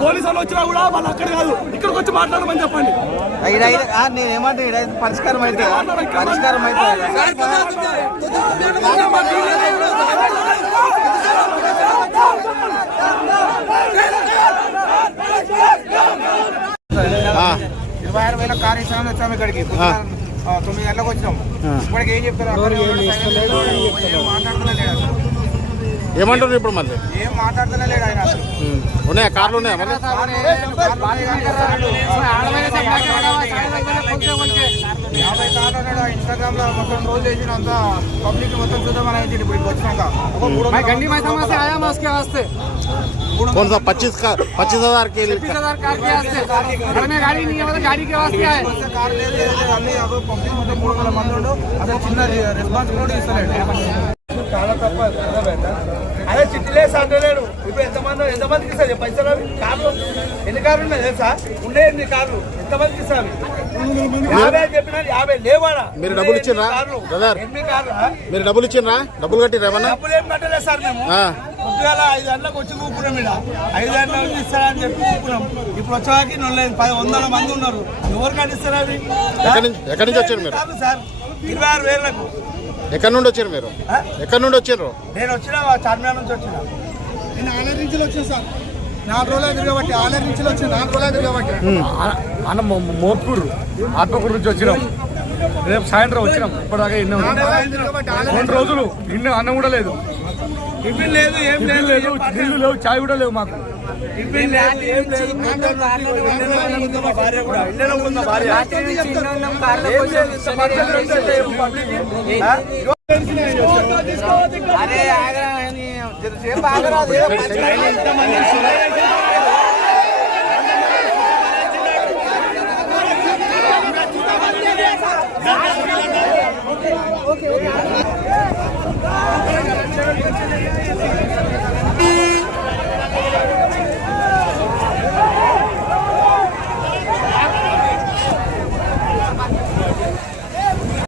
Police వాళ్ళు వచ్చినా కూడా వాళ్ళు అక్కడ కాదు ఇక్కడికి వచ్చి మాట్లాడమని చెప్పండి. నేనేమంటే పరిష్కారం అయితే పరిష్కారం అయితే ₹26,000 కార్యక్రమం వచ్చాము ఇక్కడికి 9 గంటలకు వచ్చినాం. ఇప్పటికి ఏం చెప్తారు ఏమంటారు ఇప్పుడు మళ్ళీ ఏం మాట్లాడుతూనే లేడు ఆయన అసలు. ఉన్నాయా కార్లు ఉన్నాయా మళ్ళీ 50 కార్లు ఉన్నాడు. ఇన్స్టాగ్రామ్ లో మొత్తం రోజు వేసిన అంతా పబ్లిక్ మొత్తం చూద్దామని అయితే ఇప్పుడు వచ్చినాక कौन सा 25,000 के लिए పబ్లిక్ మొత్తం 300 మంది ఉండు అసలు చిన్న రెస్పాన్స్ కూడా ఇస్తలేడు. చాలా తప్ప అదే చిట్టిలేసి అంటలేడు. ఇప్పుడు ఎంతమందికి ఇస్తుంది పైసలు? కార్లు ఎన్ని కార్లు ఉన్నాయి తెలుసా? ఉండే 8 కార్లు ఎంతమందికి ఇస్తావి? 50 చెప్పినా 50 లేవాడా? మీరు డబ్బులు ఇచ్చిండ్రా బ్రదర్? 8 కార్లు మీరు డబ్బులు ఇచ్చిండ్రా? డబ్బులు కట్టిరా ఏమన్నా? డబ్బులు ఏం కట్టలేదు సార్. మేము పొద్దుగాల 5 గంటలకు వచ్చి కూకున్నాం. ఇక్కడ 5 గంటల నుంచి ఇస్తారని చెప్పి కూకున్నాం. ఇప్పుడు వచ్చాకి 100 మంది ఉన్నారు. ఎవరు కట్టిస్తారు అవి? ఎక్కడి నుంచి వచ్చారు మీరు? సార్ 26,000లకు. ఎక్కడి నుండి వచ్చారు మీరు? ఎక్కడి నుండి వచ్చారు? నేను వచ్చిన చార్మినార్ నుంచి వచ్చిన. నేను ఆలయ నుంచి వచ్చాను సార్. 4 రోజులు తిరగబట్టి ఆలయ నుంచి వచ్చి 4 రోజులు తిరగబట్టి అన్న మోత్కూరు ఆత్మకూరు నుంచి వచ్చినాం. రేపు సాయంత్రం వచ్చినాం. ఇప్పటిదాకా 2 రోజులు ఇన్ని అన్నం కూడా లేదు, టిఫిన్ లేదు, ఏం లేదు, నీళ్ళు లేవు, చాయ్ కూడా లేవు మాకు. టిఫిన్ లేదు, ఏం లేదు. భార్య కూడా ఇళ్ళలో ఉన్న భార్య